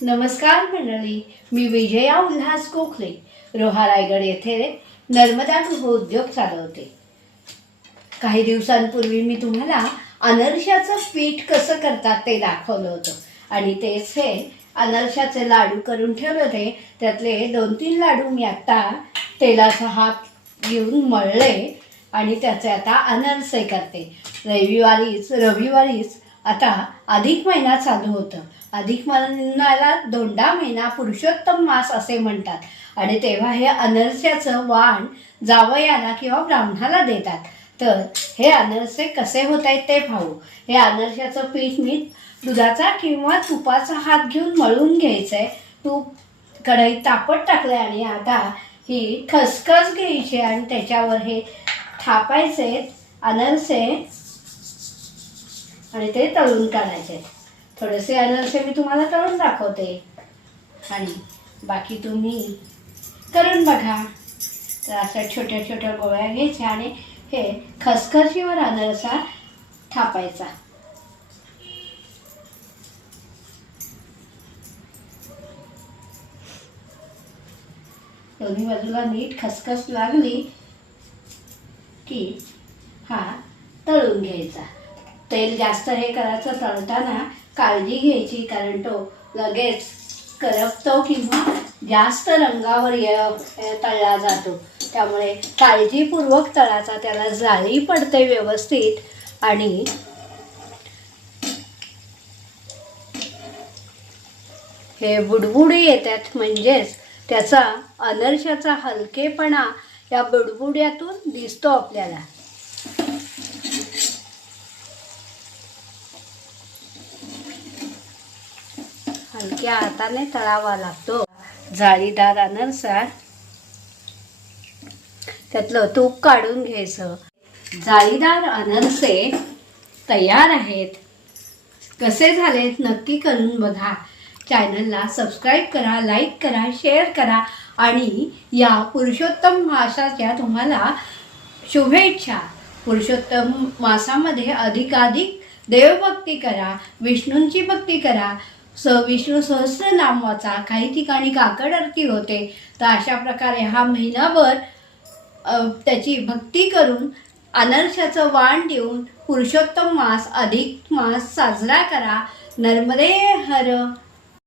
नमस्कार मंडळी, मी विजया उल्हास गोखले रोहा रायगड येथे नर्मदा गृहोद्योग चालवते. काही दिवसांपूर्वी मी तुम्हाला अनरशाचं पीठ कसं करतात ते दाखवलं होतं आणि तेच हे अनरशाचे लाडू करून ठेवले होते. त्यातले 2-3 लाडू मी आता तेलाचा हात घेऊन मळले आणि त्याचे आता अनरसे करते. रविवारीच आता अधिक महिना चालू होतं. अधिक महिन्याला धोंडा महिना, पुरुषोत्तम मास असे म्हणतात आणि तेव्हा हे अनरशाचं वाण जावयाला किंवा ब्राह्मणाला देतात. तर हे अनरसे कसे होत आहेत ते पाहू. हे अनरशाचं पीठ मी दुधाचा किंवा तुपाचा हात घेऊन मळून घ्यायचं आहे. तूप कढईत तापत टाकलं आणि आता ही खसखस घ्यायची आणि त्याच्यावर हे थापायचे अनरसे आणि ते तळून काढायचे. थोडेसे अनरसे मी तुम्हाला तळून दाखवते आणि बाकी तुम्ही करून बघा. तर अशा छोट्या छोट्या गोळ्या घ्यायच्या आणि हे खसखशीवर अनरसा थापायचा. दोन्ही बाजूला नीट खसखस लागली की हा तळून घ्यायचा. तेल जास्त हे करायचं, तळताना काळजी घ्यायची कारण तो लगेच करपतो किंवा जास्त रंगावर तळला जातो. त्यामुळे काळजीपूर्वक तळाचा, त्याला जाळी पडते व्यवस्थित आणि हे बुडबुडी येतात. म्हणजेच त्याचा अनरशाचा हलकेपणा या बुडबुड्यातून दिसतो आपल्याला. हलक्या हाताने तळावा लागतो. जाळीदार अनरसा त्यातलं तूप काढून घ्यायचं. जाळीदार अनरसे तयार आहेत. कसे झालेत नक्की करून बघा. चॅनलला सबस्क्राईब करा, लाईक करा, शेअर करा आणि या पुरुषोत्तम मासाच्या तुम्हाला शुभेच्छा. पुरुषोत्तम मासामध्ये अधिकाधिक देवभक्ती करा, विष्णूंची भक्ती करा, विष्णू सहस्रनाम वाचा. काही ठिकाणी काकड आरती होते. तर अशा प्रकारे हा महिनाभर त्याची भक्ती करून अनरशाचं वाण देऊन पुरुषोत्तम मास, अधिक मास साजरा करा. नर्मदे हर.